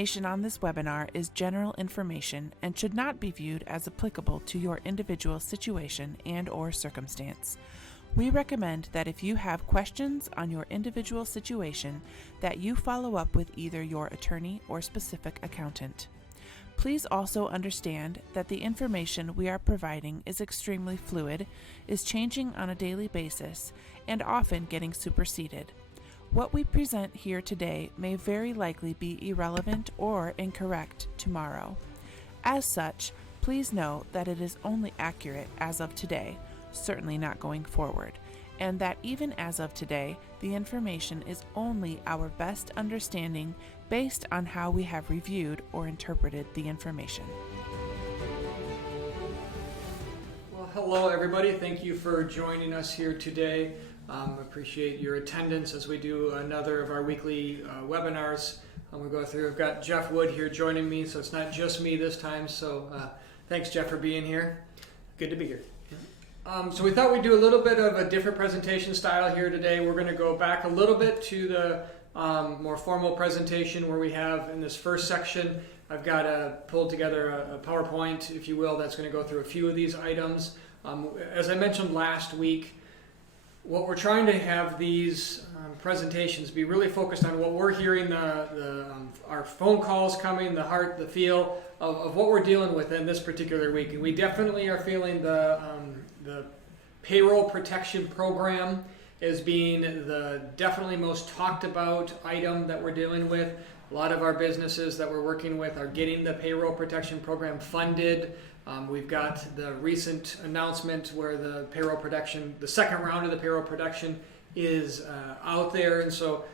information on this webinar is general information and should not be viewed as applicable to your individual situation and/or circumstance. We recommend that if you have questions on your individual situation, that you follow up with either your attorney or specific accountant. Please also understand that the information we are providing is extremely fluid, is changing on a daily basis, and often getting superseded. What we present here today may very likely be irrelevant or incorrect tomorrow. As such, please know that it is only accurate as of today, certainly not going forward, and that even as of today, the information is only our best understanding based on how we have reviewed or interpreted the information. Well, hello everybody. Thank you for joining us here today. Appreciate your attendance as we do another of our weekly webinars. We'll go through. I've got Jeff Wood here joining me, so it's not just me this time. So thanks, Jeff, for being here. Good to be here. So we thought we'd do a little bit of a different presentation style here today. We're going to go back a little bit to the more formal presentation where we have in this first section, I've got pulled together a PowerPoint, if you will, that's going to go through a few of these items. As I mentioned last week, what we're trying to have these presentations be really focused on what we're hearing, our phone calls coming, the heart, the feel of what we're dealing with in this particular week. And we definitely are feeling the Payroll Protection Program as being the definitely most talked about item that we're dealing with. A lot of our businesses that we're working with are getting the Payroll Protection Program funded. We've got the recent announcement where the payroll protection, the second round of the payroll protection is out there. And so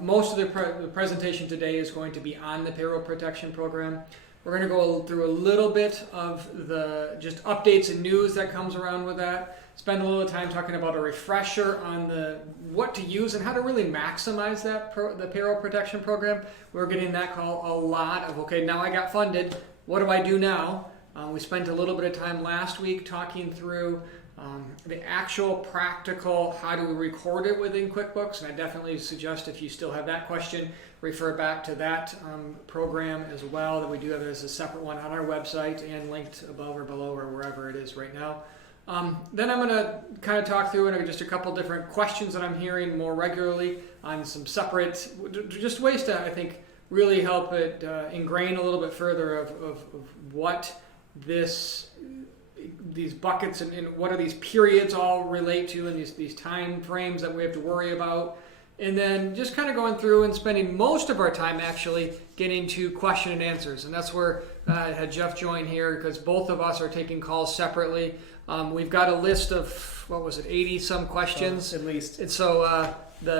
most of the presentation today is going to be on the Payroll Protection Program. We're going to go through a little bit of the just updates and news that comes around with that. Spend a little time talking about a refresher on what to use and how to really maximize the Payroll Protection Program. We're getting that call a lot of, okay, now I got funded. What do I do now? We spent a little bit of time last week talking through the actual practical, how do we record it within QuickBooks? And I definitely suggest if you still have that question, refer back to that program as well, that we do have as a separate one on our website and linked above or below or wherever it is right now. Then I'm going to kind of talk through just a couple different questions that I'm hearing more regularly on some separate, just ways to, I think, really help it ingrain a little bit further of what these buckets and what are these periods all relate to, and these time frames that we have to worry about. And then just kind of going through and spending most of our time actually getting to question and answers. And that's where I had Jeff join here because both of us are taking calls separately. We've got a list of, 80 some questions? At least. And so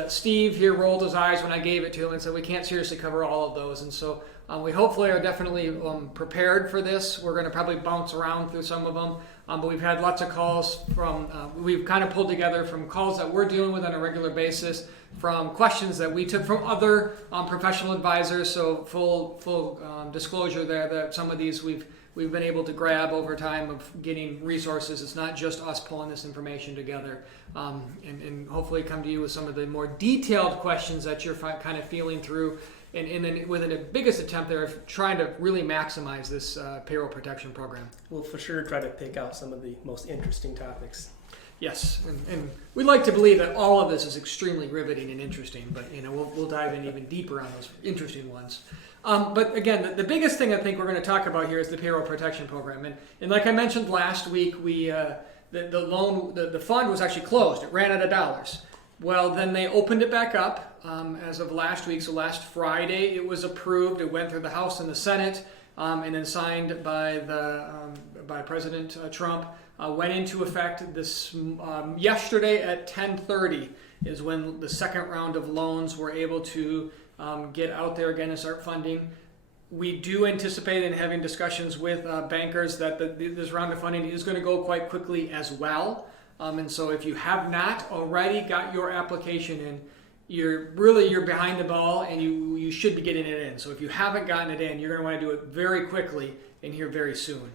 Steve here rolled his eyes when I gave it to him and said we can't seriously cover all of those. And so we hopefully are definitely prepared for this. We're going to probably bounce around through some of them. But we've had lots of calls from, we've kind of pulled together from calls that we're dealing with on a regular basis, from questions that we took from other professional advisors. So full disclosure there that some of these we've been able to grab over time of getting resources. It's not just us pulling this information together, and hopefully come to you with some of the more detailed questions that you're kind of feeling through. And then with the biggest attempt there of trying to really maximize this payroll protection program. We'll for sure try to pick out some of the most interesting topics. Yes, and we'd like to believe that all of this is extremely riveting and interesting, but we'll dive in even deeper on those interesting ones. But again, the biggest thing I think we're going to talk about here is the payroll protection program. And like I mentioned last week, the fund was actually closed. It ran out of dollars. Well, then they opened it back up as of last week. So last Friday, it was approved. It went through the House and the Senate, and then signed by President Trump. Went into effect this yesterday at 10:30 is when the second round of loans were able to get out there again and start funding. We do anticipate in having discussions with bankers that this round of funding is going to go quite quickly as well. And so if you have not already got your application in, you're behind the ball, and you should be getting it in. So if you haven't gotten it in, you're going to want to do it very quickly and here very soon.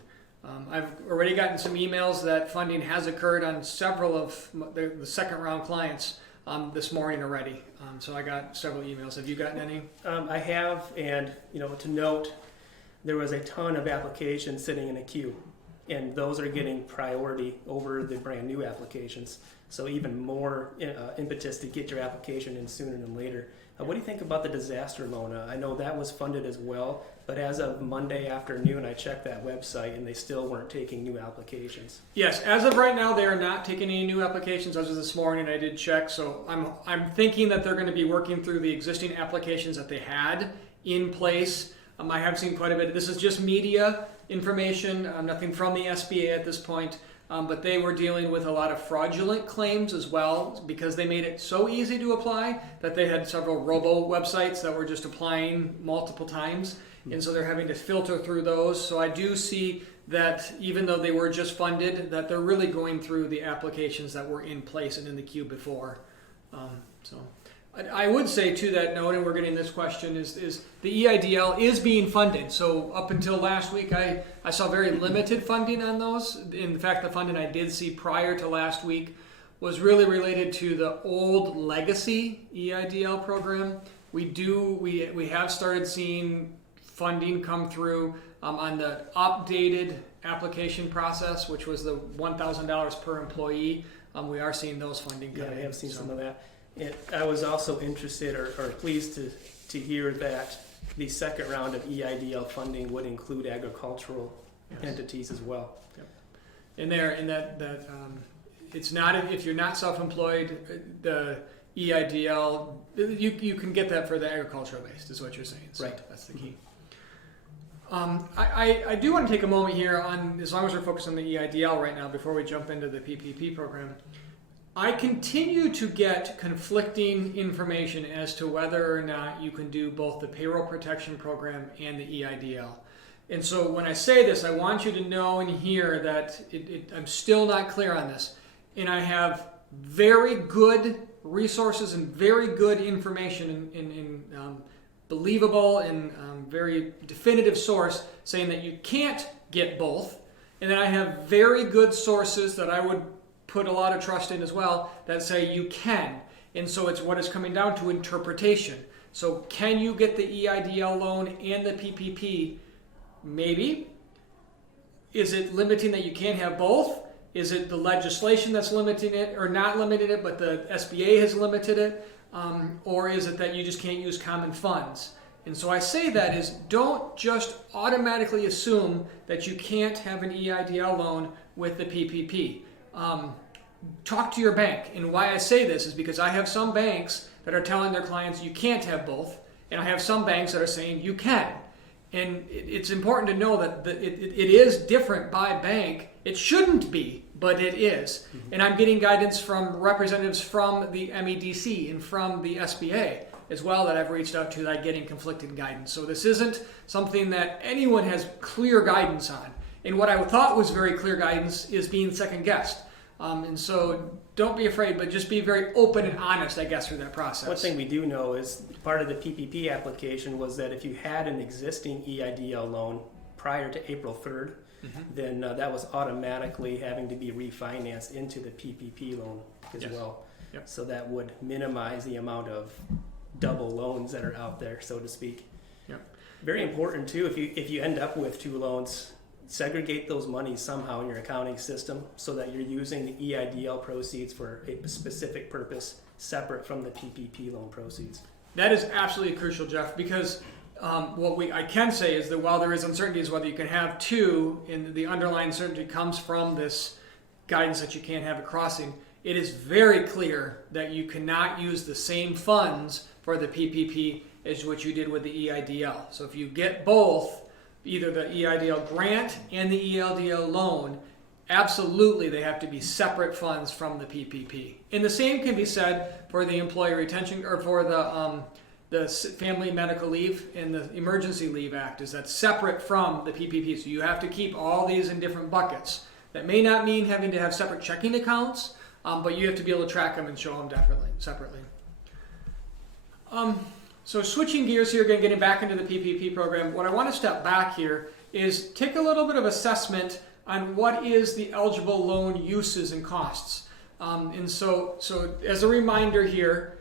I've already gotten some emails that funding has occurred on several of the second round clients this morning already. So I got several emails. Have you gotten any? I have, and to note, there was a ton of applications sitting in a queue, and those are getting priority over the brand new applications. So even more impetus to get your application in sooner than later. What do you think about the disaster loan? I know that was funded as well, but as of Monday afternoon, I checked that website and they still weren't taking new applications. Yes, as of right now, they are not taking any new applications. As of this morning, I did check. So I'm thinking that they're going to be working through the existing applications that they had in place. I have seen quite a bit. This is just media information, nothing from the SBA at this point. But they were dealing with a lot of fraudulent claims as well because they made it so easy to apply that they had several robo websites that were just applying multiple times. And so they're having to filter through those. So I do see that even though they were just funded, that they're really going through the applications that were in place and in the queue before. So I would say to that note, and we're getting this question, is the EIDL is being funded. So up until last week, I saw very limited funding on those. In fact, the funding I did see prior to last week was really related to the old legacy EIDL program. We have started seeing funding come through on the updated application process, which was the $1,000 per employee. We are seeing those funding come in. Yeah, I have seen some of that. I was also interested or pleased to hear that the second round of EIDL funding would include agricultural entities as well. Yep. In that it's not, if you're not self-employed, the EIDL, you can get that for the agricultural based, is what you're saying. So right. That's the key. I do want to take a moment here on, as long as we're focused on the EIDL right now, before we jump into the PPP program. I continue to get conflicting information as to whether or not you can do both the Payroll Protection Program and the EIDL. And so when I say this, I want you to know and hear that I'm still not clear on this. And I have very good resources and very good information in believable and very definitive source saying that you can't get both. And then I have very good sources that I would put a lot of trust in as well that say you can. And so it's what is coming down to interpretation. So can you get the EIDL loan and the PPP? Maybe. Is it limiting that you can't have both? Is it the legislation that's limiting it or not limiting it, but the SBA has limited it? Or is it that you just can't use common funds? And so I say that is don't just automatically assume that you can't have an EIDL loan with the PPP. Talk to your bank. And why I say this is because I have some banks that are telling their clients you can't have both, and I have some banks that are saying you can. And it's important to know that it is different by bank. It shouldn't be, but it is. Mm-hmm. And I'm getting guidance from representatives from the MEDC and from the SBA as well that I've reached out to that are getting conflicting guidance. So this isn't something that anyone has clear guidance on. And what I thought was very clear guidance is being second guessed. And so don't be afraid, but just be very open and honest, I guess, through that process. One thing we do know is part of the PPP application was that if you had an existing EIDL loan prior to April 3rd, mm-hmm. then that was automatically having to be refinanced into the PPP loan as yes. well. Yep. So that would minimize the amount of double loans that are out there, so to speak. Yep. Very important too, if you end up with two loans, segregate those monies somehow in your accounting system so that you're using the EIDL proceeds for a specific purpose separate from the PPP loan proceeds. That is absolutely crucial, Jeff, because what I can say is that while there is uncertainty as whether you can have two, and the underlying uncertainty comes from this guidance that you can't have a crossing, it is very clear that you cannot use the same funds for the PPP as what you did with the EIDL. So if you get both, either the EIDL grant and the EIDL loan, absolutely they have to be separate funds from the PPP. And the same can be said for the employee retention or for the Family Medical Leave and the Emergency Leave Act, is that separate from the PPP. So you have to keep all these in different buckets. That may not mean having to have separate checking accounts, but you have to be able to track them and show them separately. So switching gears here, again, getting back into the PPP program, what I want to step back here is take a little bit of assessment on what is the eligible loan uses and costs. And so as a reminder here,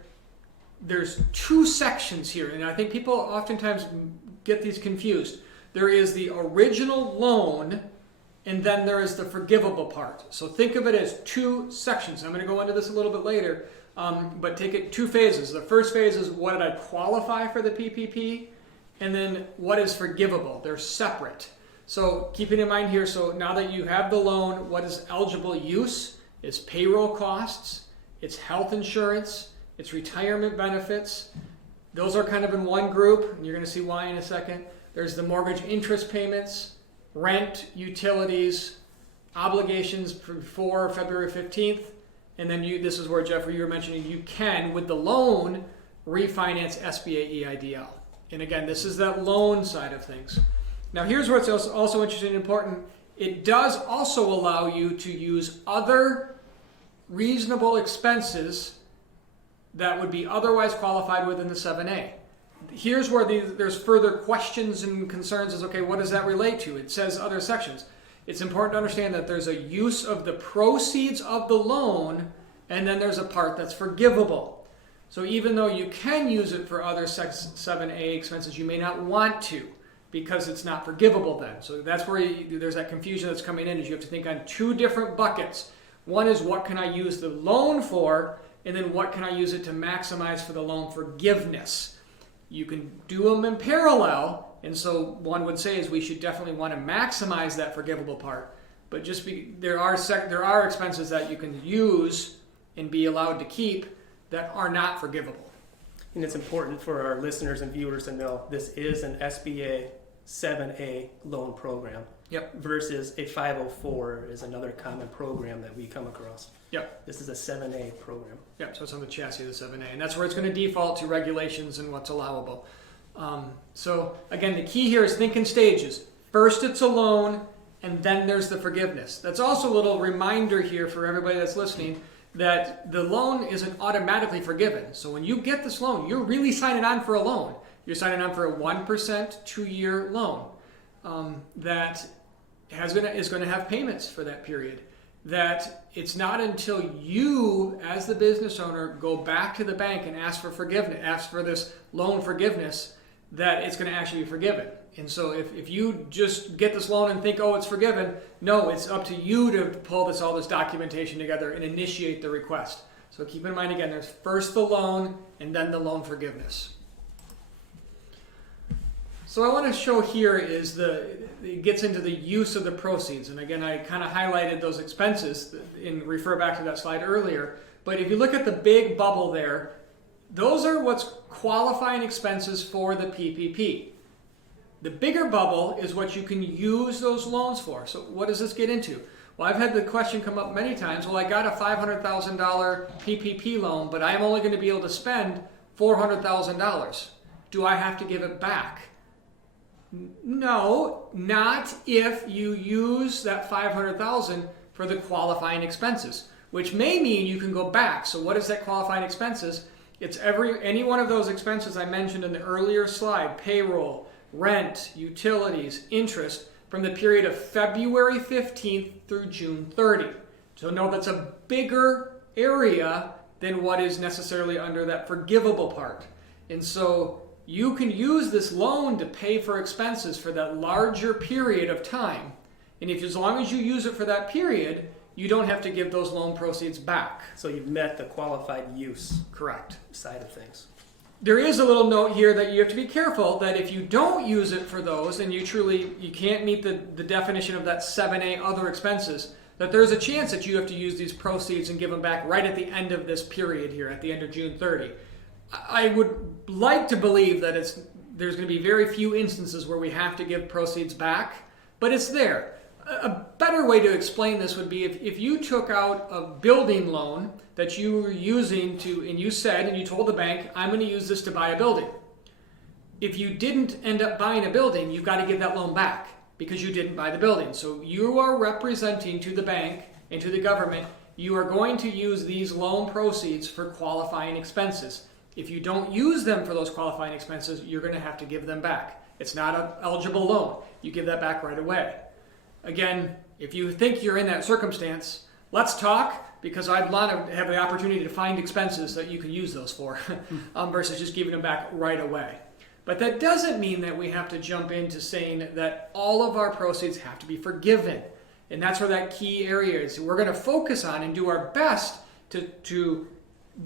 there's two sections here, and I think people oftentimes get these confused. There is the original loan, and then there is the forgivable part. So think of it as two sections. I'm going to go into this a little bit later, but take it two phases. The first phase is what did I qualify for the PPP, and then what is forgivable. They're separate. So keeping in mind here, so now that you have the loan, what is eligible use? It's payroll costs, it's health insurance, it's retirement benefits. Those are kind of in one group, and you're going to see why in a second. There's the mortgage interest payments, rent, utilities, obligations before February 15th, and then this is where, Jeffrey, you were mentioning you can, with the loan, refinance SBA EIDL. And again, this is that loan side of things. Now here's where it's also interesting and important. It does also allow you to use other reasonable expenses that would be otherwise qualified within the 7A. Here's where there's further questions and concerns is, okay, what does that relate to? It says other sections. It's important to understand that there's a use of the proceeds of the loan, and then there's a part that's forgivable. So even though you can use it for other 7A expenses, you may not want to, because it's not forgivable then. So that's where there's that confusion that's coming in, is you have to think on two different buckets. One is what can I use the loan for, and then what can I use it to maximize for the loan forgiveness. You can do them in parallel, and so one would say is we should definitely want to maximize that forgivable part, but there are expenses that you can use and be allowed to keep that are not forgivable. And it's important for our listeners and viewers to know this is an SBA 7A loan program. Yep. Versus a 504 is another common program that we come across. Yep. This is a 7A program. Yep, so it's on the chassis of the 7A, and that's where it's going to default to regulations and what's allowable. So again, the key here is think in stages. First it's a loan, and then there's the forgiveness. That's also a little reminder here for everybody that's listening that the loan isn't automatically forgiven. So when you get this loan, you're really signing on for a loan. You're signing on for a 1% 2-year loan that is going to have payments for that period. That it's not until you, as the business owner, go back to the bank and ask for forgiveness, ask for this loan forgiveness, that it's going to actually be forgiven. And so if you just get this loan and think, oh, it's forgiven, no, it's up to you to pull all this documentation together and initiate the request. So keep in mind, again, there's first the loan and then the loan forgiveness. So I want to show here is it gets into the use of the proceeds. And again, I kind of highlighted those expenses and refer back to that slide earlier. But if you look at the big bubble there, those are what's qualifying expenses for the PPP. The bigger bubble is what you can use those loans for. So what does this get into? Well, I've had the question come up many times. Well, I got a $500,000 PPP loan, but I'm only going to be able to spend $400,000. Do I have to give it back? No, not if you use that $500,000 for the qualifying expenses, which may mean you can go back. So what is that qualifying expenses? It's any one of those expenses I mentioned in the earlier slide: payroll, rent, utilities, interest, from the period of February 15th through June 30. So no, that's a bigger area than what is necessarily under that forgivable part. And so you can use this loan to pay for expenses for that larger period of time. And as long as you use it for that period, you don't have to give those loan proceeds back. So you've met the qualified use Correct. side of things. There is a little note here that you have to be careful that if you don't use it for those and you can't meet the definition of that 7A other expenses, that there's a chance that you have to use these proceeds and give them back right at the end of this period here, at the end of June 30. I would like to believe that there's going to be very few instances where we have to give proceeds back, but it's there. A better way to explain this would be if you took out a building loan that you were using and you told the bank, I'm going to use this to buy a building. If you didn't end up buying a building, you've got to give that loan back because you didn't buy the building. So you are representing to the bank and to the government, you are going to use these loan proceeds for qualifying expenses. If you don't use them for those qualifying expenses, you're going to have to give them back. It's not an eligible loan. You give that back right away. Again, if you think you're in that circumstance, let's talk. because I'd want to have the opportunity to find expenses that you can use those for versus just giving them back right away. But that doesn't mean that we have to jump into saying that all of our proceeds have to be forgiven. And that's where that key area is. We're going to focus on and do our best to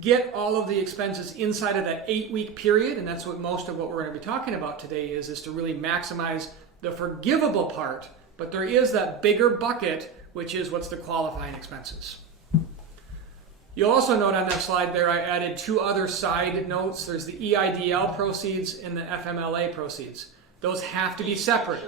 get all of the expenses inside of that 8-week period. And that's what most of what we're going to be talking about today is to really maximize the forgivable part. But there is that bigger bucket, which is what's the qualifying expenses. You'll also note on that slide there I added 2 other side notes. There's the EIDL proceeds and the FMLA proceeds. Those have to be separate.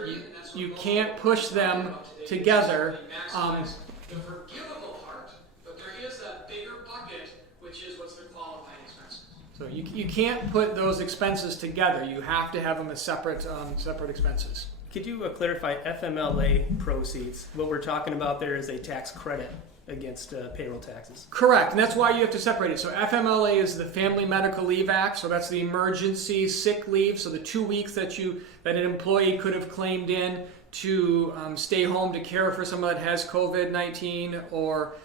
You can't push them together. The forgivable part, but there is that bigger bucket, which is what's the qualifying expenses. So you can't put those expenses together. You have to have them as separate expenses. Could you clarify FMLA proceeds? What we're talking about there is a tax credit against payroll taxes. Correct, and that's why you have to separate it. So FMLA is the Family Medical Leave Act, so that's the emergency sick leave, so the 2 weeks that an employee could have claimed in to stay home to care for someone that has COVID-19 or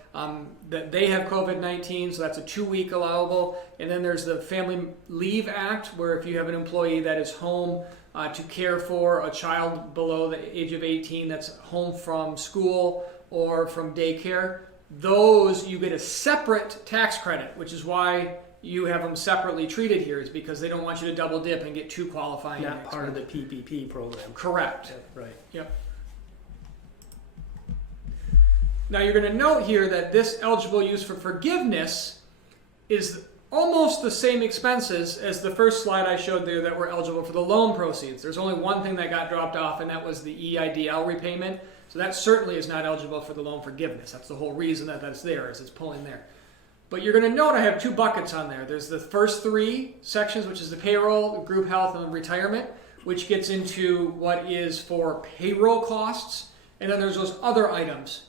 that they have COVID-19, so that's a 2-week allowable. And then there's the Family Leave Act, where if you have an employee that is home to care for a child below the age of 18 that's home from school or from daycare, those you get a separate tax credit, which is why you have them separately treated here, is because they don't want you to double dip and get 2 qualifying. Not part of the PPP program. Correct. Yeah, right. Yep. Now you're going to note here that this eligible use for forgiveness is almost the same expenses as the first slide I showed there that were eligible for the loan proceeds. There's only one thing that got dropped off, and that was the EIDL repayment. So that certainly is not eligible for the loan forgiveness. That's the whole reason that that's there, is it's pulling there. But you're going to note I have 2 buckets on there. There's the first 3 sections, which is the payroll, group health, and retirement, which gets into what is for payroll costs. And then there's those other items.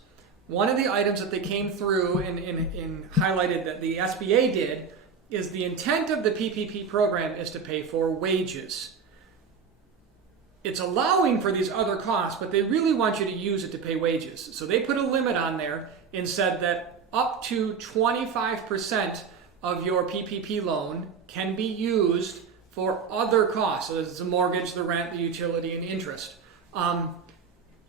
One of the items that they came through and highlighted that the SBA did is the intent of the PPP program is to pay for wages. It's allowing for these other costs, but they really want you to use it to pay wages. So they put a limit on there and said that up to 25% of your PPP loan can be used for other costs. So it's the mortgage, the rent, the utility, and interest.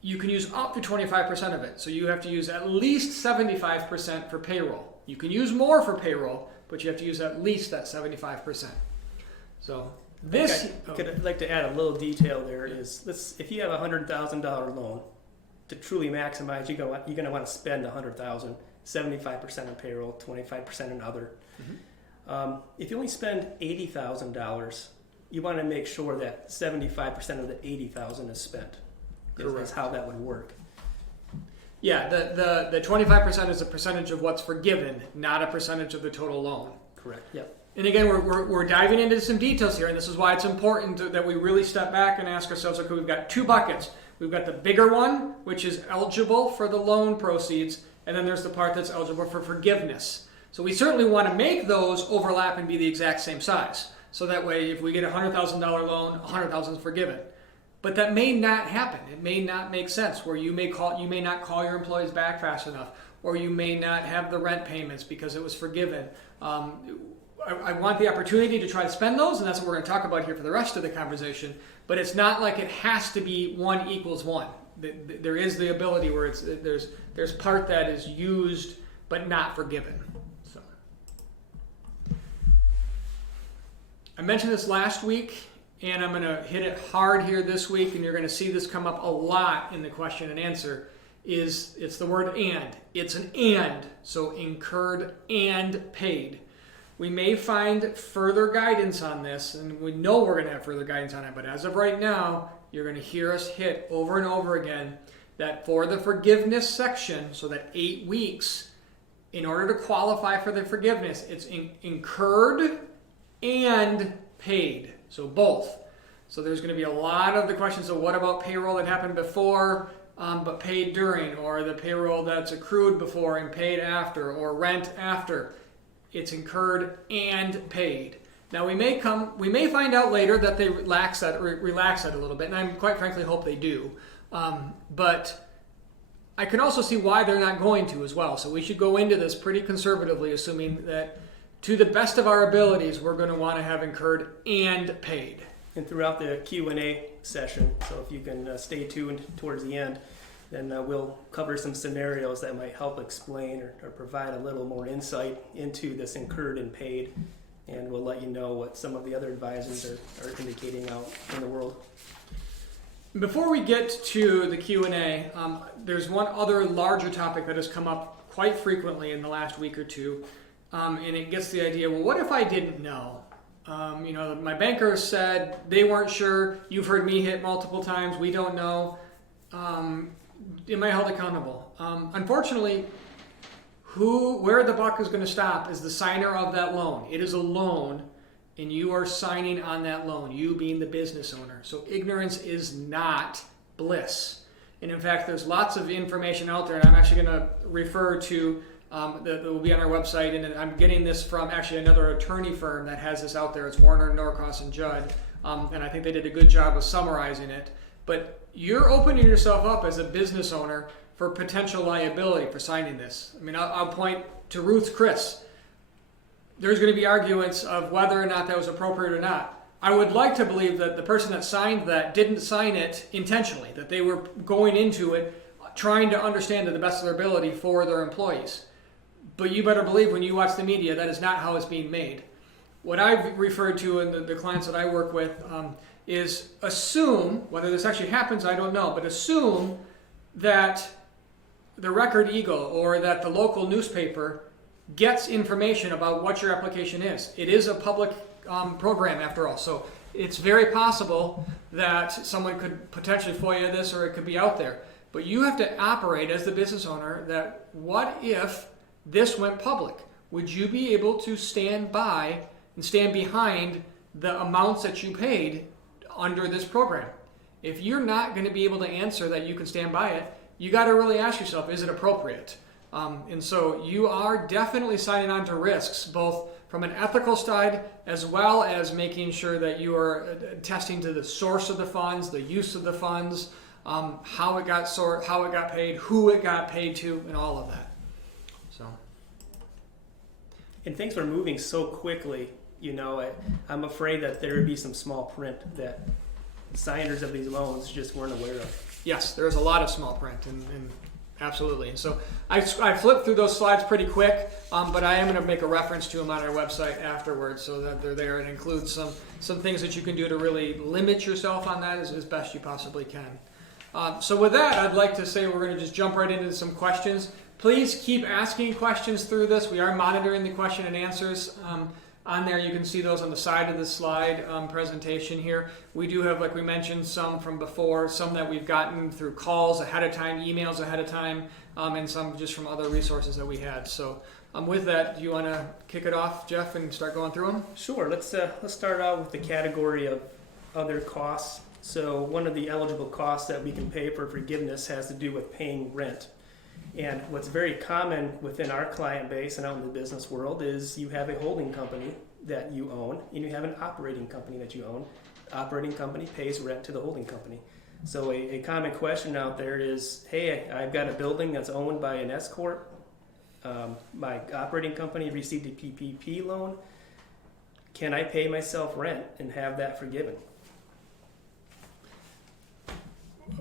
You can use up to 25% of it. So you have to use at least 75% for payroll. You can use more for payroll, but you have to use at least that 75%. So this, I'd like to add a little detail there is, if you have a $100,000 loan, to truly maximize, you're going to want to spend $100,000, 75% on payroll, 25% on other. Mm-hmm. If you only spend $80,000, you want to make sure that 75% of the $80,000 is spent. That's how that would work. Yeah, the 25% is a percentage of what's forgiven, not a percentage of the total loan. Correct. Yep. And again, we're diving into some details here, and this is why it's important that we really step back and ask ourselves, okay, we've got 2 buckets. We've got the bigger one, which is eligible for the loan proceeds, and then there's the part that's eligible for forgiveness. So we certainly want to make those overlap and be the exact same size. So that way, if we get a $100,000 loan, $100,000 is forgiven. But that may not happen. It may not make sense, where you may not call your employees back fast enough, or you may not have the rent payments because it was forgiven. I want the opportunity to try to spend those, and that's what we're going to talk about here for the rest of the conversation. But it's not like it has to be 1 equals 1. There is the ability where there's part that is used but not forgiven. So I mentioned this last week, and I'm going to hit it hard here this week, and you're going to see this come up a lot in the question and answer. It's the word and. It's an and, so incurred and paid. We may find further guidance on this, and we know we're going to have further guidance on it, but as of right now, you're going to hear us hit over and over again that for the forgiveness section, so that 8 weeks, in order to qualify for the forgiveness, it's incurred and paid, so both. So there's going to be a lot of the questions, so what about payroll that happened before but paid during, or the payroll that's accrued before and paid after, or rent after? It's incurred and paid. Now we may find out later that they relax that a little bit, and I quite frankly hope they do. But I can also see why they're not going to as well. So we should go into this pretty conservatively, assuming that to the best of our abilities, we're going to want to have incurred and paid. And throughout the Q&A session, so if you can stay tuned towards the end, then we'll cover some scenarios that might help explain or provide a little more insight into this incurred and paid, and we'll let you know what some of the other advisors are indicating out in the world. Before we get to the Q&A, there's one other larger topic that has come up quite frequently in the last week or two, and it gets the idea, well, what if I didn't know? My banker said they weren't sure. You've heard me hit multiple times. We don't know. Am I held accountable? Unfortunately, where the buck is going to stop is the signer of that loan. It is a loan, and you are signing on that loan, you being the business owner. So ignorance is not bliss. And in fact, there's lots of information out there, and I'm actually going to refer to that will be on our website, and I'm getting this from actually another attorney firm that has this out there. It's Warner, Norcross, and Judd, and I think they did a good job of summarizing it. But you're opening yourself up as a business owner for potential liability for signing this. I mean, I'll point to Ruth's Chris. There's going to be arguments of whether or not that was appropriate or not. I would like to believe that the person that signed that didn't sign it intentionally, that they were going into it trying to understand to the best of their ability for their employees. But you better believe when you watch the media, that is not how it's being made. What I've referred to in the clients that I work with is assume, whether this actually happens, I don't know, but assume that the Record Eagle or that the local newspaper gets information about what your application is. It is a public program after all, so it's very possible that someone could potentially FOIA this or it could be out there. But you have to operate as the business owner that what if this went public? Would you be able to stand by and stand behind the amounts that you paid under this program? If you're not going to be able to answer that you can stand by it, you got to really ask yourself, is it appropriate? And so you are definitely signing on to risks, both from an ethical side as well as making sure that you are attesting to the source of the funds, the use of the funds, how it got paid, who it got paid to, and all of that. So, and things are moving so quickly, I'm afraid that there would be some small print that signers of these loans just weren't aware of. Yes, there's a lot of small print, and absolutely. And so I flipped through those slides pretty quick, but I am going to make a reference to them on our website afterwards so that they're there, and include some things that you can do to really limit yourself on that as best you possibly can. So with that, I'd like to say we're going to just jump right into some questions. Please keep asking questions through this. We are monitoring the question and answers. On there, you can see those on the side of the slide presentation here. We do have, like we mentioned, some from before, some that we've gotten through calls ahead of time, emails ahead of time, and some just from other resources that we had. So with that, do you want to kick it off, Jeff, and start going through them? Sure. Let's start out with the category of other costs. So one of the eligible costs that we can pay for forgiveness has to do with paying rent. And what's very common within our client base and out in the business world is you have a holding company that you own and you have an operating company that you own. The operating company pays rent to the holding company. So a common question out there is, hey, I've got a building that's owned by an S Corp. My operating company received a PPP loan. Can I pay myself rent and have that forgiven?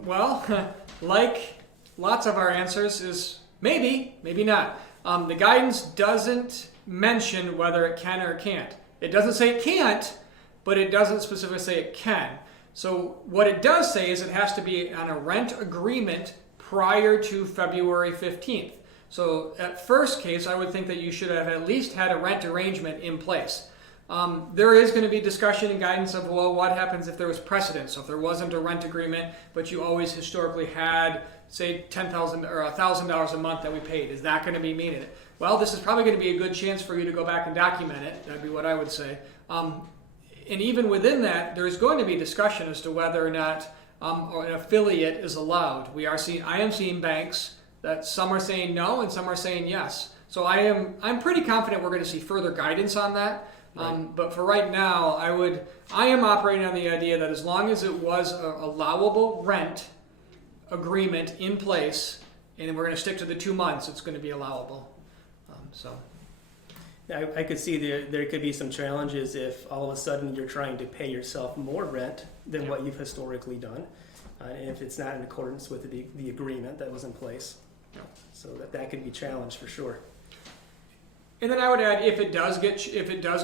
Well, like lots of our answers is maybe, maybe not. The guidance doesn't mention whether it can or can't. It doesn't say it can't, but it doesn't specifically say it can. So what it does say is it has to be on a rent agreement prior to February 15th. So at first case, I would think that you should have at least had a rent arrangement in place. There is going to be discussion and guidance of, well, what happens if there was precedent? So if there wasn't a rent agreement, but you always historically had, say, $10,000 or $1,000 a month that we paid, is that going to be meaning it? Well, this is probably going to be a good chance for you to go back and document it. That'd be what I would say. And even within that, there's going to be discussion as to whether or not or an affiliate is allowed. I am seeing banks that some are saying no and some are saying yes. So I'm pretty confident we're going to see further guidance on that. Right. But for right now, I am operating on the idea that as long as it was an allowable rent agreement in place, and we're going to stick to the 2 months, it's going to be allowable. So. I could see there could be some challenges if all of a sudden you're trying to pay yourself more rent than what you've historically done, and if it's not in accordance with the agreement that was in place. So that could be challenged for sure. And then I would add, if it does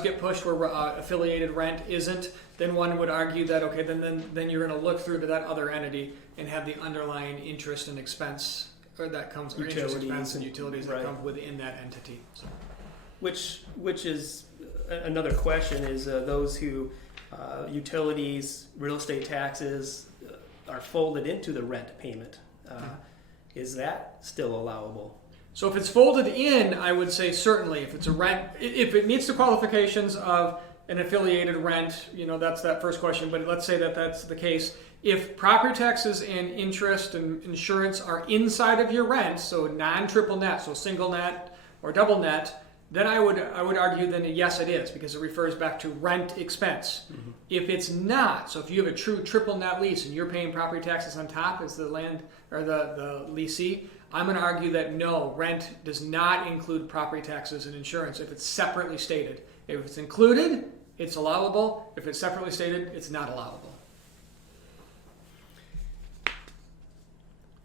get pushed where affiliated rent isn't, then one would argue that okay, then you're going to look through to that other entity and have the underlying interest and expense, or that comes or interest expense and utilities that come within that entity. So. Which is another question is those who utilities, real estate taxes are folded into the rent payment. Is that still allowable? So if it's folded in, I would say certainly. If it's a rent, if it meets the qualifications of an affiliated rent, that's that first question. But let's say that that's the case. If property taxes and interest and insurance are inside of your rent, so non-triple net, so single net or double net, then I would argue then yes it is, because it refers back to rent expense. Mm-hmm. If it's not, so if you have a true triple net lease and you're paying property taxes on top as the land or the leasee, I'm going to argue that no, rent does not include property taxes and insurance if it's separately stated. If it's included, it's allowable. If it's separately stated, it's not allowable.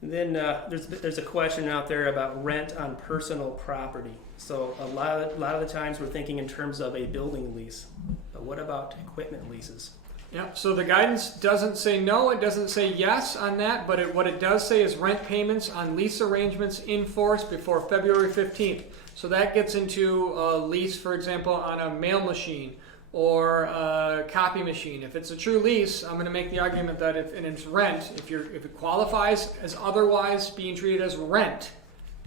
Then there's a question out there about rent on personal property. So a lot of the times we're thinking in terms of a building lease. But what about equipment leases? Yeah, so the guidance doesn't say no, it doesn't say yes on that, but what it does say is rent payments on lease arrangements in force before February 15th. So that gets into a lease, for example, on a mail machine or a copy machine. If it's a true lease, I'm going to make the argument that if it's rent, if it qualifies as otherwise being treated as rent,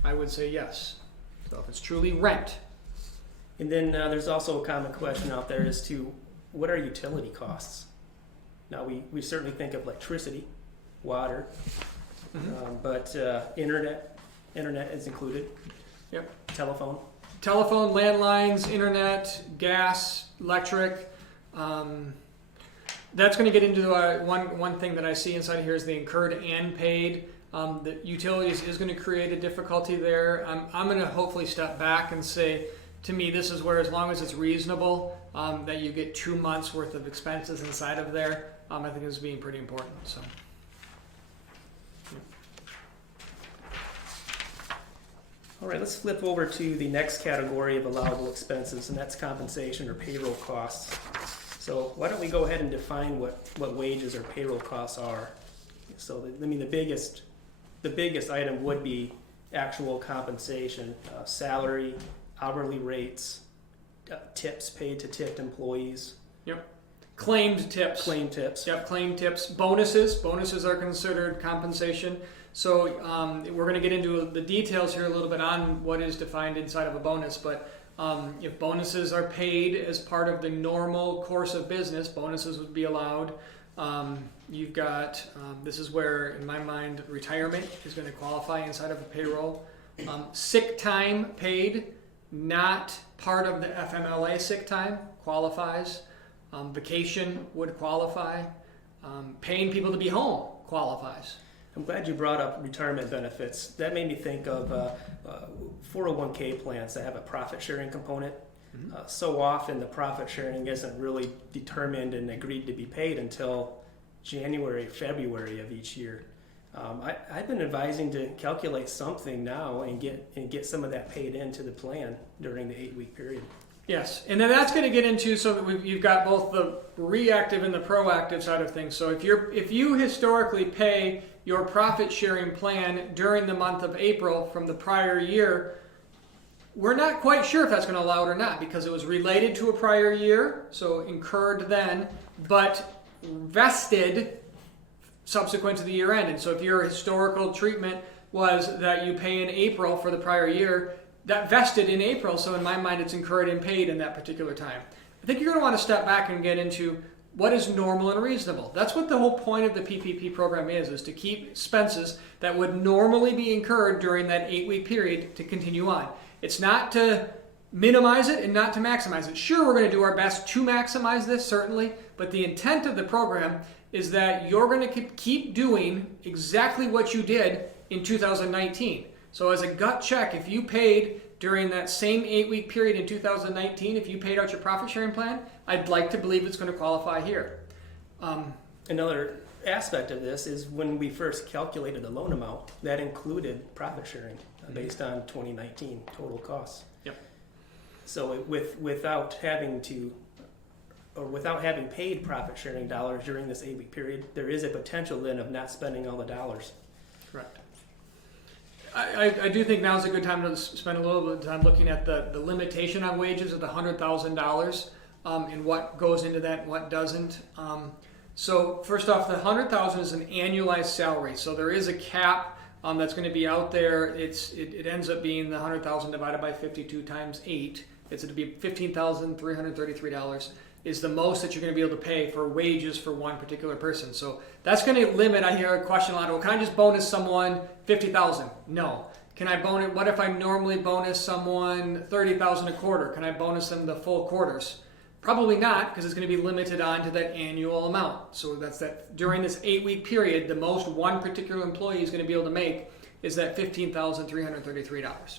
I would say yes. So if it's truly rent. And then there's also a common question out there as to what are utility costs? Now we certainly think of electricity, water, but internet is included. Yep. Telephone, landlines, internet, gas, electric. That's going to get into one thing that I see inside here is the incurred and paid. The utilities is going to create a difficulty there. I'm going to hopefully step back and say, to me, this is where as long as it's reasonable, that you get 2 months worth of expenses inside of there, I think is being pretty important. So. All right, let's flip over to the next category of allowable expenses, and that's compensation or payroll costs. So why don't we go ahead and define what wages or payroll costs are? So the biggest item would be actual compensation, salary, hourly rates, tips paid to tipped employees. Yep. Claimed tips. Yep, claimed tips. Bonuses are considered compensation. So we're going to get into the details here a little bit on what is defined inside of a bonus, but if bonuses are paid as part of the normal course of business, bonuses would be allowed. You've got, this is where, in my mind, retirement is going to qualify inside of a payroll. Sick time paid, not part of the FMLA sick time, qualifies. Vacation would qualify. Paying people to be home qualifies. I'm glad you brought up retirement benefits. That made me think of 401k plans that have a profit sharing component. Mm-hmm. So often the profit sharing isn't really determined and agreed to be paid until January, February of each year. I've been advising to calculate something now and get some of that paid into the plan during the 8-week period. Yes, and then that's going to get into, so that you've got both the reactive and the proactive side of things. So if you historically pay your profit sharing plan during the month of April from the prior year, we're not quite sure if that's going to allow it or not, because it was related to a prior year, so incurred then, but vested subsequent to the year end. And so if your historical treatment was that you pay in April for the prior year, that vested in April, so in my mind it's incurred and paid in that particular time. I think you're going to want to step back and get into what is normal and reasonable. That's what the whole point of the PPP program is to keep expenses that would normally be incurred during that 8-week period to continue on. It's not to minimize it and not to maximize it. Sure, we're going to do our best to maximize this, certainly, but the intent of the program is that you're going to keep doing exactly what you did in 2019. So as a gut check, if you paid during that same 8-week period in 2019, if you paid out your profit sharing plan, I'd like to believe it's going to qualify here. Another aspect of this is when we first calculated the loan amount, that included profit sharing based on 2019 total costs. Yep. So without having paid profit sharing dollars during this 8-week period, there is a potential then of not spending all the dollars. Correct. I do think now is a good time to spend a little bit of time looking at the limitation on wages of the $100,000 and what goes into that and what doesn't. So first off, the $100,000 is an annualized salary. So there is a cap that's going to be out there. It ends up being the $100,000 divided by 52 times 8. It's going to be $15,333 is the most that you're going to be able to pay for wages for one particular person. So that's going to limit. I hear a question a lot. Well, can I just bonus someone $50,000? No. Can I bonus? What if I normally bonus someone $30,000 a quarter? Can I bonus them the full quarters? Probably not, because it's going to be limited on to that annual amount. So that's that during this 8-week period, the most one particular employee is going to be able to make is that $15,333.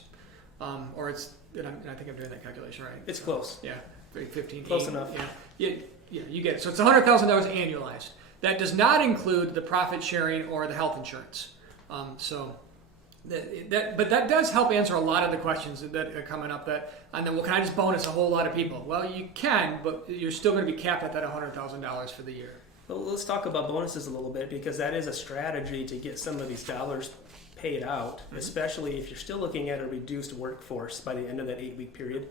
Or it's, and I think I'm doing that calculation right. It's close. Yeah, 15. Close enough. Yeah, you get it. So it's $100,000 annualized. That does not include the profit sharing or the health insurance. But that does help answer a lot of the questions that are coming up. And then, well, can I just bonus a whole lot of people? Well, you can, but you're still going to be capped at that $100,000 for the year. Well, let's talk about bonuses a little bit, because that is a strategy to get some of these dollars paid out, especially if you're still looking at a reduced workforce by the end of that 8-week period.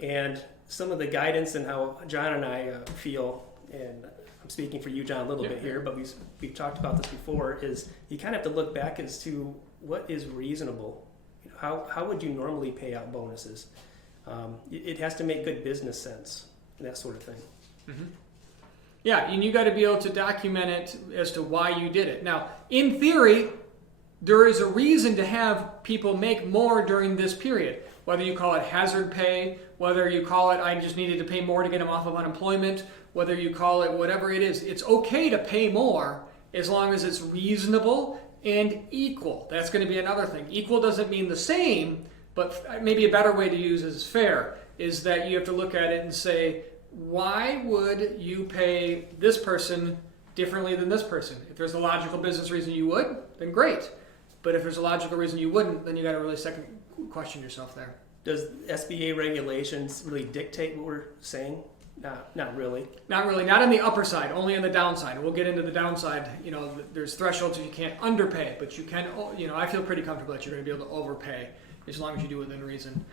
And some of the guidance and how John and I feel, and I'm speaking for you, John, a little bit here, but we've talked about this before, is you kind of have to look back as to what is reasonable. How would you normally pay out bonuses? It has to make good business sense, that sort of thing. Mm-hmm. Yeah, and you got to be able to document it as to why you did it. Now, in theory, there is a reason to have people make more during this period. Whether you call it hazard pay, whether you call it I just needed to pay more to get them off of unemployment, whether you call it whatever it is, it's okay to pay more as long as it's reasonable and equal. That's going to be another thing. Equal doesn't mean the same, but maybe a better way to use is fair, is that you have to look at it and say, why would you pay this person differently than this person? If there's a logical business reason you would, then great. But if there's a logical reason you wouldn't, then you got to really second question yourself there. Does SBA regulations really dictate what we're saying? Not really. Not really. Not on the upper side, only on the downside. We'll get into the downside. There's thresholds you can't underpay, but you can, I feel pretty comfortable that you're going to be able to overpay as long as you do it within reason.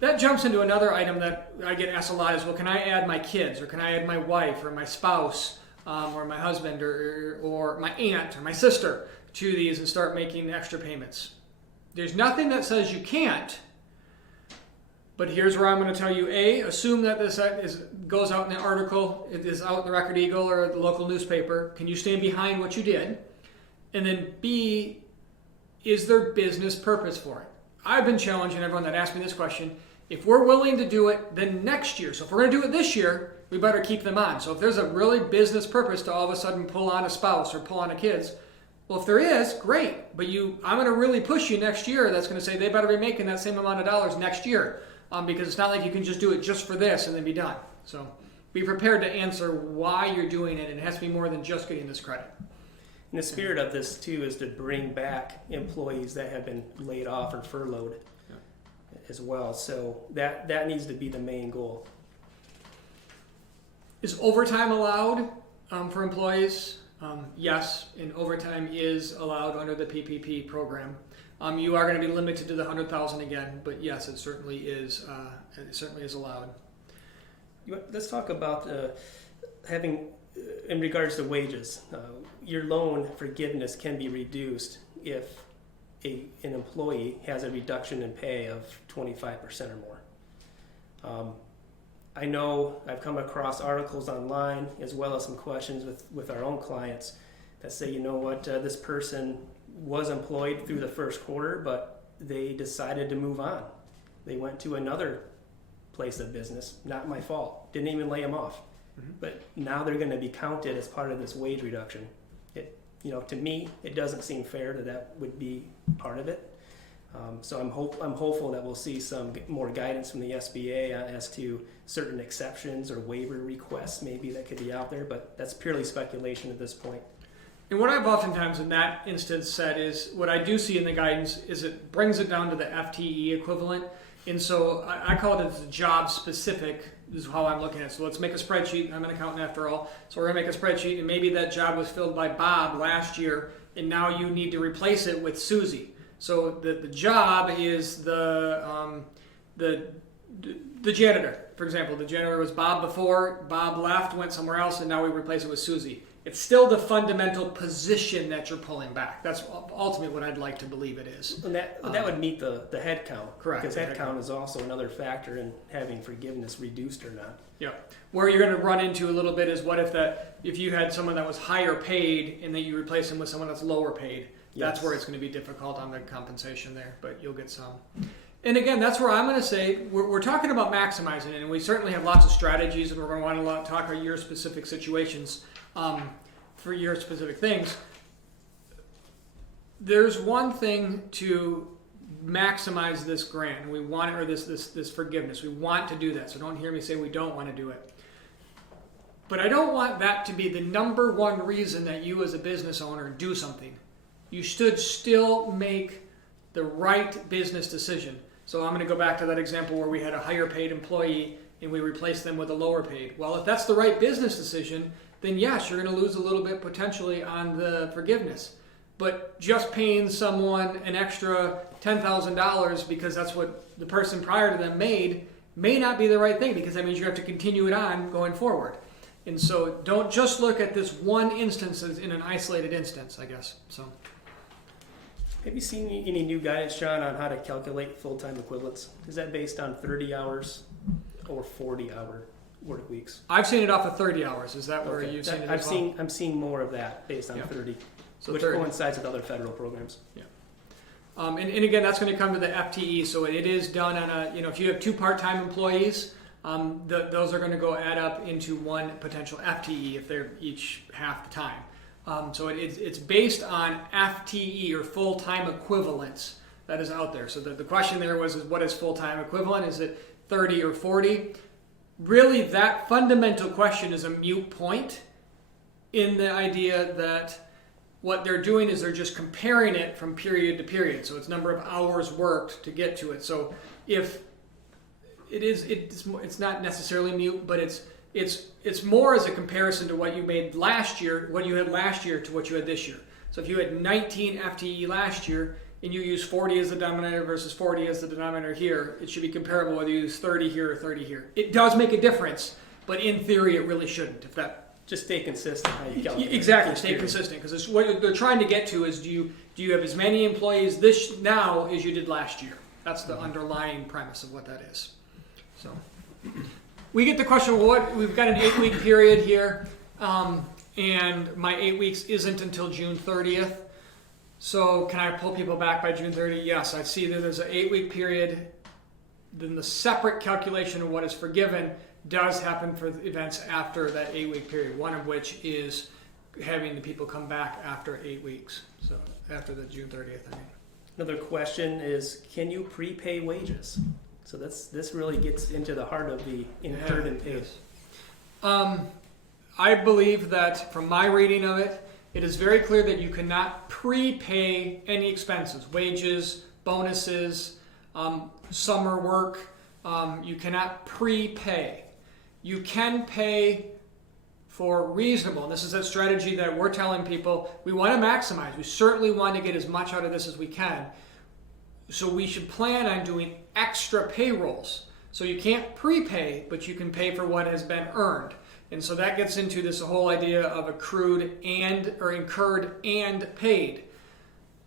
That jumps into another item that I get asked a lot is, well, can I add my kids, or can I add my wife or my spouse or my husband or my aunt or my sister to these and start making extra payments? There's nothing that says you can't, but here's where I'm going to tell you, A, assume that this goes out in the article, it is out in the Record Eagle or the local newspaper. Can you stand behind what you did? And then B, is there business purpose for it? I've been challenging everyone that asked me this question. If we're willing to do it, then next year. So if we're going to do it this year, we better keep them on. So if there's a really business purpose to all of a sudden pull on a spouse or pull on a kids, well, if there is, great. But I'm going to really push you next year. That's going to say they better be making that same amount of dollars next year, because it's not like you can just do it just for this and then be done. So be prepared to answer why you're doing it, and it has to be more than just getting this credit. And the spirit of this, too, is to bring back employees that have been laid off or furloughed as well. So that needs to be the main goal. Is overtime allowed for employees? Yes, and overtime is allowed under the PPP program. You are going to be limited to the $100,000 again, but yes, it certainly is. It certainly is allowed. Let's talk about having, in regards to wages, your loan forgiveness can be reduced if an employee has a reduction in pay of 25% or more. I know I've come across articles online as well as some questions with our own clients that say, you know what, this person was employed through the first quarter, but they decided to move on. They went to another place of business. Not my fault. Didn't even lay them off. Mm-hmm. But now they're going to be counted as part of this wage reduction. to me, it doesn't seem fair that would be part of it. So I'm hopeful that we'll see some more guidance from the SBA as to certain exceptions or waiver requests maybe that could be out there, but that's purely speculation at this point. And what I've oftentimes in that instance said is, what I do see in the guidance is it brings it down to the FTE equivalent. And so I call it as job specific, is how I'm looking at it. So let's make a spreadsheet. I'm an accountant after all. So we're going to make a spreadsheet, and maybe that job was filled by Bob last year, and now you need to replace it with Susie. So the job is the janitor, for example. The janitor was Bob before. Bob left, went somewhere else, and now we replace it with Susie. It's still the fundamental position that you're pulling back. That's ultimately what I'd like to believe it is. And that would meet the head count. Correct. Because head count is also another factor in having forgiveness reduced or not. Yeah. Where you're going to run into a little bit is what if you had someone that was higher paid and then you replace them with someone that's lower paid. That's where it's going to be difficult on the compensation there, but you'll get some. And again, that's where I'm going to say we're talking about maximizing it, and we certainly have lots of strategies, and we're going to want to talk about your specific situations for your specific things. There's one thing to maximize this grant. We want it, or this forgiveness. We want to do that, so don't hear me say we don't want to do it. But I don't want that to be the number one reason that you as a business owner do something. You should still make the right business decision. So I'm going to go back to that example where we had a higher paid employee and we replaced them with a lower paid. Well, if that's the right business decision, then yes, you're going to lose a little bit potentially on the forgiveness. But just paying someone an extra $10,000 because that's what the person prior to them made may not be the right thing, because that means you have to continue it on going forward. And so don't just look at this one instance as in an isolated instance, I guess. So. Have you seen any new guidance, John, on how to calculate full-time equivalents? Is that based on 30 hours or 40-hour work weeks? I've seen it off of 30 hours. Is that where you've seen it as well? I'm seeing more of that based on 30, so which 30. coincides with other federal programs. Yeah. And again, that's going to come to the FTE. So it is done on a, if you have 2 part-time employees, those are going to go add up into one potential FTE if they're each half the time. So it's based on FTE or full-time equivalents that is out there. So the question there was, what is full-time equivalent? Is it 30 or 40? Really, that fundamental question is a moot point in the idea that what they're doing is they're just comparing it from period to period. So it's number of hours worked to get to it. So if it's not necessarily mute, but it's more as a comparison to what you made last year, what you had last year to what you had this year. So if you had 19 FTE last year and you use 40 as the denominator versus 40 as the denominator here, it should be comparable whether you use 30 here or 30 here. It does make a difference, but in theory it really shouldn't. If that just stay consistent how you calculate. Exactly, stay consistent, because what they're trying to get to is do you have as many employees this now as you did last year? That's the underlying premise of what that is. So. We get the question, we've got an 8-week period here, and my 8 weeks isn't until June 30th. So can I pull people back by June 30th? Yes, I see that there's an 8-week period. Then the separate calculation of what is forgiven does happen for events after that 8-week period, one of which is having the people come back after 8 weeks, so after the June 30th. Another question is, can you prepay wages? So this really gets into the heart of the incurred and paid. I believe that from my reading of it, it is very clear that you cannot prepay any expenses, wages, bonuses, summer work. You cannot prepay. You can pay for reasonable. And this is a strategy that we're telling people we want to maximize. We certainly want to get as much out of this as we can. So we should plan on doing extra payrolls. So you can't prepay, but you can pay for what has been earned. And so that gets into this whole idea of accrued or incurred and paid.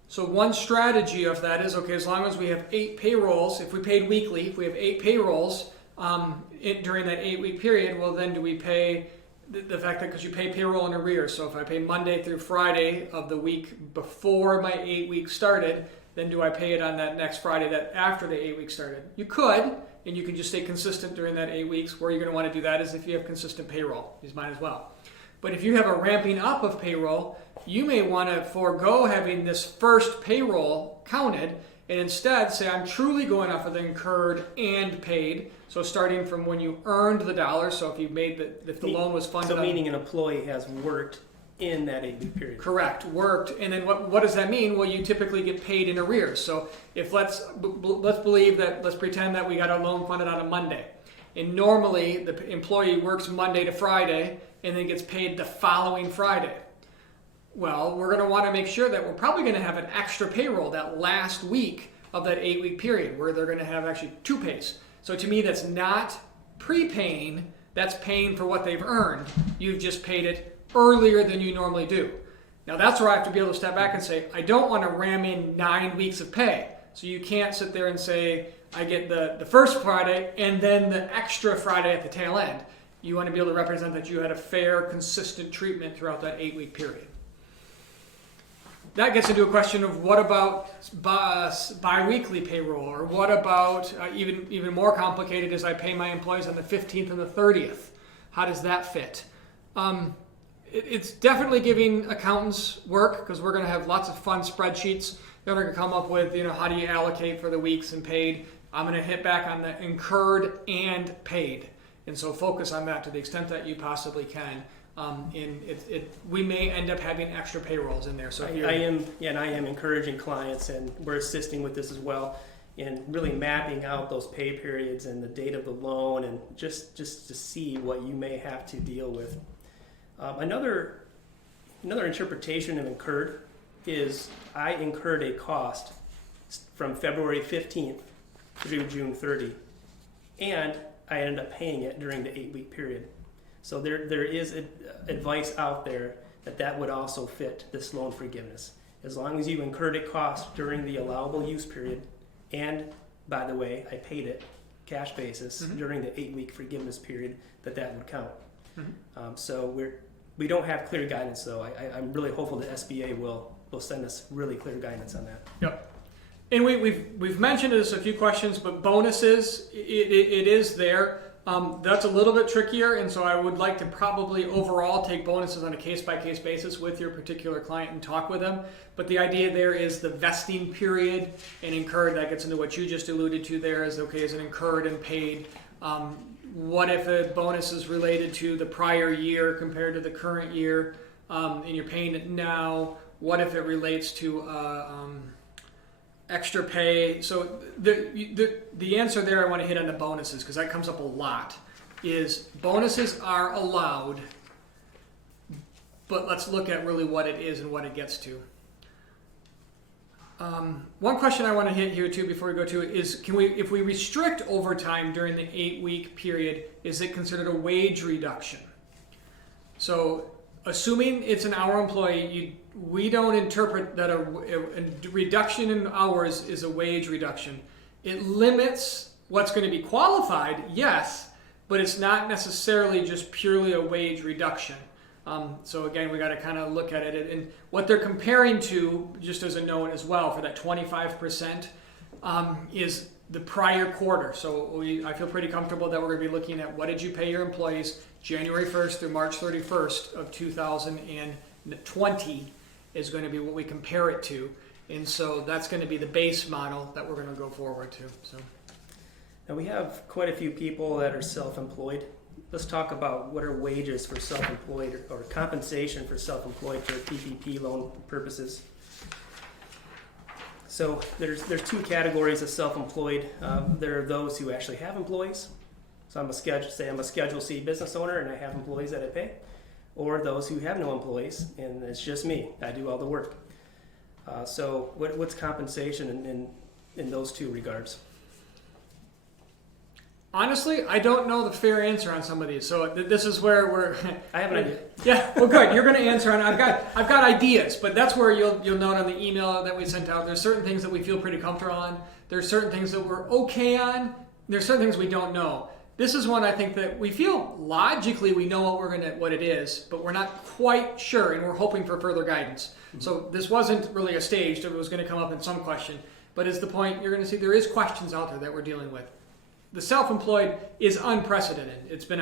So one strategy of that is, okay, as long as we have 8 payrolls, if we paid weekly, if we have 8 payrolls during that 8-week period, well then do we pay the fact that, because you pay payroll in arrears. So if I pay Monday through Friday of the week before my 8 weeks started, then do I pay it on that next Friday that after the 8 weeks started? You could, and you can just stay consistent during that 8 weeks. Where you're going to want to do that is if you have consistent payroll. You might as well. But if you have a ramping up of payroll, you may want to forego having this first payroll counted and instead say, I'm truly going off of the incurred and paid. So starting from when you earned the dollar, so if you made if the loan was funded. So meaning an employee has worked in that 8-week period. Correct, worked. And then what does that mean? Well, you typically get paid in arrears. So if let's pretend that we got a loan funded on a Monday. And normally the employee works Monday to Friday and then gets paid the following Friday. Well, we're going to want to make sure that we're probably going to have an extra payroll that last week of that 8-week period where they're going to have actually 2 pays. So to me, that's not prepaying, that's paying for what they've earned. You've just paid it earlier than you normally do. Now that's where I have to be able to step back and say, I don't want to ram in 9 weeks of pay. So you can't sit there and say, I get the first Friday and then the extra Friday at the tail end. You want to be able to represent that you had a fair, consistent treatment throughout that 8-week period. That gets into a question of what about biweekly payroll, or what about even more complicated is I pay my employees on the 15th and the 30th. How does that fit? It's definitely giving accountants work because we're going to have lots of fun spreadsheets. They're going to come up with, how do you allocate for the weeks and paid. I'm going to hit back on the incurred and paid, and so focus on that to the extent that you possibly can. We may end up having extra payrolls in there. So I am encouraging clients, and we're assisting with this as well, in really mapping out those pay periods and the date of the loan, and just to see what you may have to deal with. Another interpretation of incurred is I incurred a cost from February 15th through June 30, and I ended up paying it during the 8-week period. So there is advice out there that would also fit this loan forgiveness. As long as you incurred a cost during the allowable use period, and by the way, I paid it cash basis during the 8-week forgiveness period, that would count. So we don't have clear guidance though. I'm really hopeful that SBA will send us really clear guidance on that. Yep. And we've mentioned this a few questions, but bonuses, it is there. That's a little bit trickier, and so I would like to probably overall take bonuses on a case-by-case basis with your particular client and talk with them. But the idea there is the vesting period and incurred. That gets into what you just alluded to there is, okay, is it incurred and paid? What if a bonus is related to the prior year compared to the current year, and you're paying it now? What if it relates to extra pay? So the answer there I want to hit on the bonuses because that comes up a lot is bonuses are allowed, but let's look at really what it is and what it gets to. One question I want to hit here too before we go to it is, if we restrict overtime during the 8-week period, is it considered a wage reduction? So assuming it's an hour employee, we don't interpret that a reduction in hours is a wage reduction. It limits what's going to be qualified, yes, but it's not necessarily just purely a wage reduction. So again, we got to kind of look at it. And what they're comparing to, just as a note as well, for that 25% is the prior quarter. So I feel pretty comfortable that we're going to be looking at what did you pay your employees January 1st through March 31st of 2020 is going to be what we compare it to. And so that's going to be the base model that we're going to go forward to. So now we have quite a few people that are self-employed. Let's talk about what are wages for self-employed or compensation for self-employed for PPP loan purposes. So there's 2 categories of self-employed. There are those who actually have employees. So I'm a Schedule C business owner and I have employees that I pay. Or those who have no employees and it's just me. I do all the work. So what's compensation in those 2 regards? Honestly, I don't know the fair answer on some of these. So this is where we're. I have an idea. Yeah, well, good. You're going to answer on. I've got ideas, but that's where you'll note on the email that we sent out. There's certain things that we feel pretty comfortable on. There's certain things that we're okay on. There's certain things we don't know. This is one I think that we feel logically we know what it is, but we're not quite sure, and we're hoping for further guidance. Mm-hmm. So this wasn't really a staged. It was going to come up in some question, but as the point, you're going to see there is questions out there that we're dealing with. the self-employed is unprecedented. It's been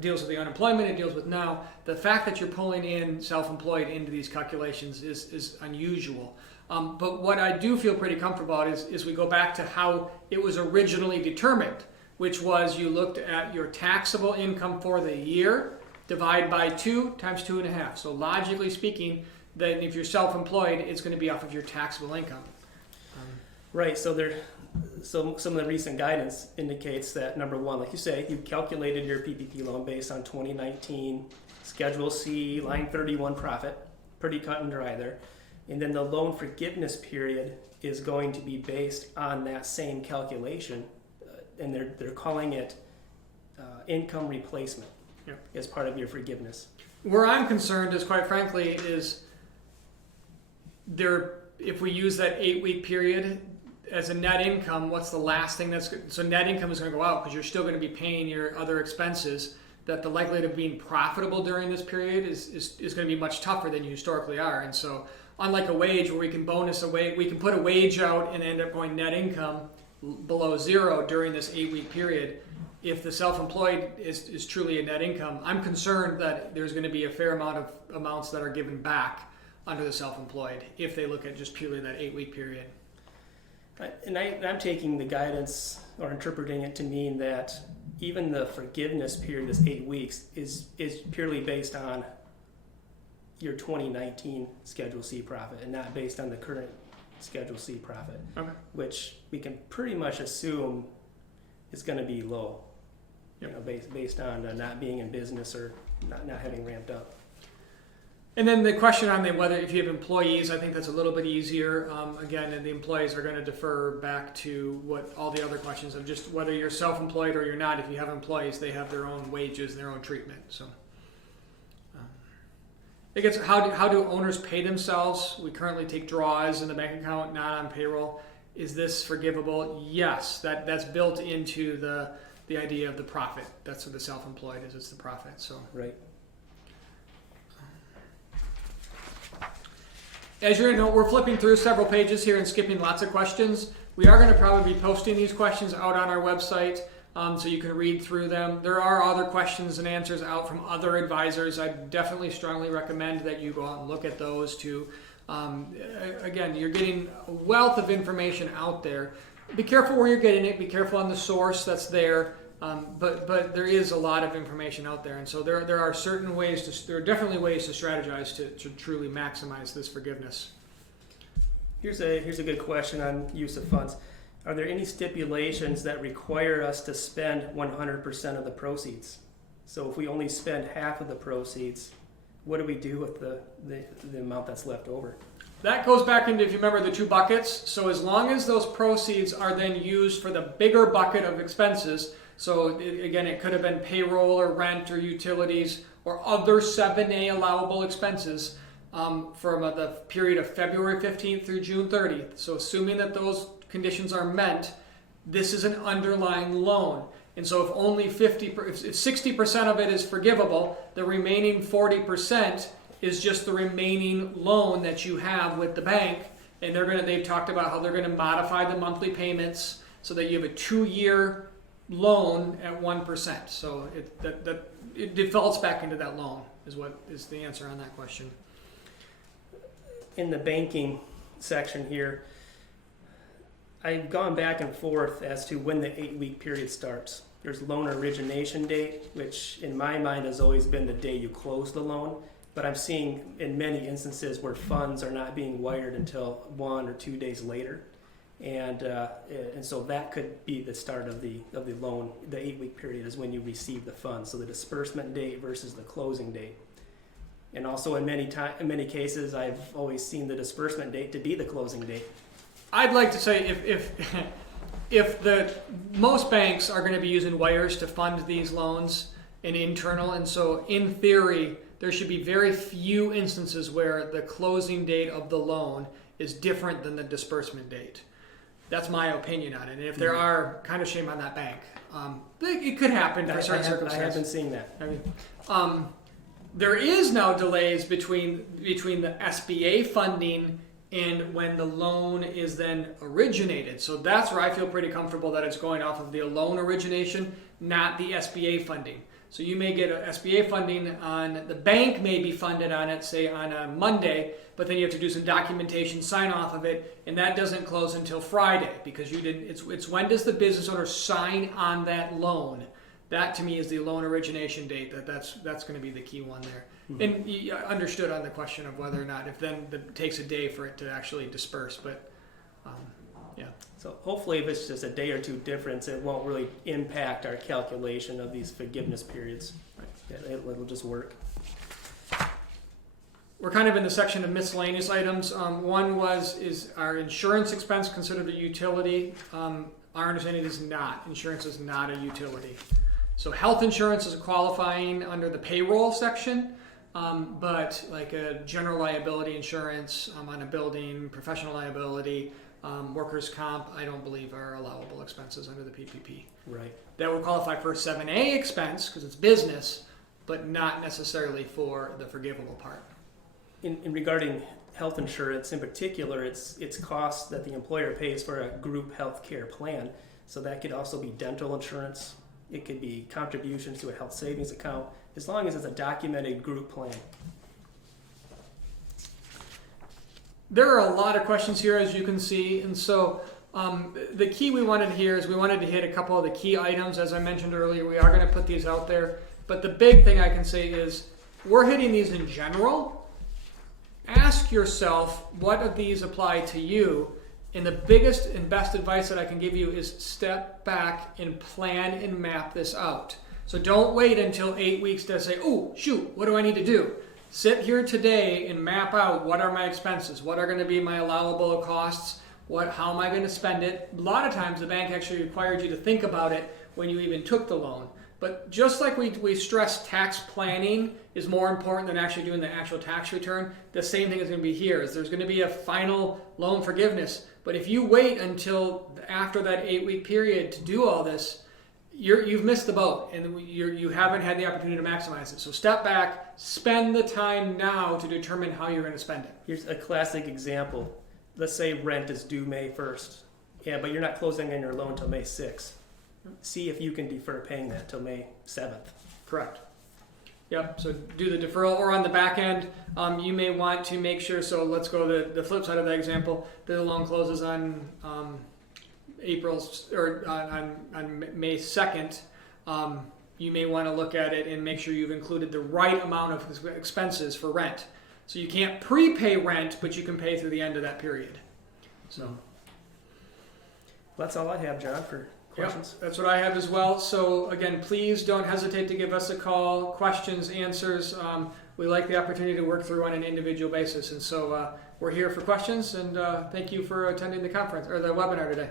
deals with the unemployment, it deals with now. The fact that you're pulling in self-employed into these calculations is unusual. But what I do feel pretty comfortable about is we go back to how it was originally determined, which was you looked at your taxable income for the year, divide by 2 times 2.5. So logically speaking, then if you're self-employed, it's going to be off of your taxable income. Right. So some of the recent guidance indicates that, number one, like you say, you calculated your PPP loan based on 2019 Schedule C, line 31 profit. Pretty cut and dry there. And then the loan forgiveness period is going to be based on that same calculation, and they're calling it income replacement as part of your forgiveness. Where I'm concerned is, quite frankly, is if we use that 8-week period as a net income, what's the last thing so net income is going to go out because you're still going to be paying your other expenses, that the likelihood of being profitable during this period is going to be much tougher than you historically are. And so unlike a wage where we can we can put a wage out and end up going net income below zero during this 8-week period. If the self-employed is truly a net income, I'm concerned that there's going to be a fair amount of amounts that are given back under the self-employed if they look at just purely that 8-week period. And I'm taking the guidance or interpreting it to mean that even the forgiveness period, this 8 weeks, is purely based on your 2019 Schedule C profit and not based on the current Schedule C profit, okay, which we can pretty much assume is going to be low, based on not being in business or not having ramped up. And then the question on whether if you have employees, I think that's a little bit easier. Again, and the employees are going to defer back to what all the other questions of just whether you're self-employed or you're not. If you have employees, they have their own wages and their own treatment. So it gets how do owners pay themselves? We currently take draws in the bank account, not on payroll. Is this forgivable? Yes, that's built into the idea of the profit. That's what the self-employed is. It's the profit. So right. As you know, we're flipping through several pages here and skipping lots of questions. We are going to probably be posting these questions out on our website so you can read through them. There are other questions and answers out from other advisors. I definitely strongly recommend that you go out and look at those too. Again, you're getting a wealth of information out there. Be careful where you're getting it. Be careful on the source that's there. But there is a lot of information out there, and so there are certain ways there are definitely ways to strategize to truly maximize this forgiveness. Here's a good question on use of funds. Are there any stipulations that require us to spend 100% of the proceeds? So if we only spend half of the proceeds, what do we do with the amount that's left over? That goes back into, if you remember, the two buckets. So as long as those proceeds are then used for the bigger bucket of expenses. So again, it could have been payroll or rent or utilities or other 7A allowable expenses from the period of February 15th through June 30th. So assuming that those conditions are met, this is an underlying loan. And so if only if 60% of it is forgivable, the remaining 40% is just the remaining loan that you have with the bank. And they've talked about how they're going to modify the monthly payments so that you have a 2-year loan at 1%. So it defaults back into that loan is what is the answer on that question. In the banking section here, I've gone back and forth as to when the 8-week period starts. There's loan origination date, which in my mind has always been the day you close the loan, but I'm seeing in many instances where funds are not being wired until 1 or 2 days later. And so that could be the start of the loan. The 8-week period is when you receive the funds. So the disbursement date versus the closing date. And also in many cases, I've always seen the disbursement date to be the closing date. I'd like to say if most banks are going to be using wires to fund these loans and internal, and so in theory there should be very few instances where the closing date of the loan is different than the disbursement date. That's my opinion on it. And if there are, kind of shame on that bank. It could happen for certain circumstances. I have been seeing that. I mean, there is now delays between the SBA funding and when the loan is then originated. So that's where I feel pretty comfortable that it's going off of the loan origination, not the SBA funding. So you may get a SBA funding on, the bank may be funded on it, say on a Monday, but then you have to do some documentation, sign off of it, and that doesn't close until Friday because you didn't, it's when does the business owner sign on that loan? That to me is the loan origination date, that's going to be the key one there. Mm-hmm. And you understood on the question of whether or not, if then it takes a day for it to actually disperse, but yeah. So hopefully if it's just a day or two difference, it won't really impact our calculation of these forgiveness periods. Right. Yeah, it'll just work. We're kind of in the section of miscellaneous items. One is our insurance expense considered a utility? Our understanding is not. Insurance is not a utility. So health insurance is qualifying under the payroll section, but like a general liability insurance on a building, professional liability, workers' comp, I don't believe are allowable expenses under the PPP. Right. That would qualify for a 7A expense because it's business, but not necessarily for the forgivable part. In regarding health insurance in particular, it's costs that the employer pays for a group health care plan. So that could also be dental insurance. It could be contributions to a health savings account, as long as it's a documented group plan. There are a lot of questions here, as you can see, and so the key we wanted here is we wanted to hit a couple of the key items. As I mentioned earlier, we are going to put these out there, but the big thing I can say is we're hitting these in general. Ask yourself, what of these apply to you? And the biggest and best advice that I can give you is step back and plan and map this out. So don't wait until 8 weeks to say, oh, shoot, what do I need to do? Sit here today and map out what are my expenses, what are going to be my allowable costs, how am I going to spend it. A lot of times the bank actually required you to think about it when you even took the loan. But just like we stress tax planning is more important than actually doing the actual tax return, the same thing is going to be here. Is there's going to be a final loan forgiveness. But if you wait until after that 8-week period to do all this, you've missed the boat and you haven't had the opportunity to maximize it. So step back, spend the time now to determine how you're going to spend it. Here's a classic example. Let's say rent is due May 1st. Yeah, but you're not closing on your loan until May 6th. See if you can defer paying that till May 7th. Correct. Yep, so do the deferral, or on the back end, you may want to make sure, so let's go to the flip side of that example, the loan closes on on May 2nd. You may want to look at it and make sure you've included the right amount of expenses for rent. So you can't prepay rent, but you can pay through the end of that period. So that's all I have, John, for questions. Yep, that's what I have as well. So again, please don't hesitate to give us a call, questions, answers. We like the opportunity to work through on an individual basis. And so we're here for questions, and thank you for attending the conference or the webinar today.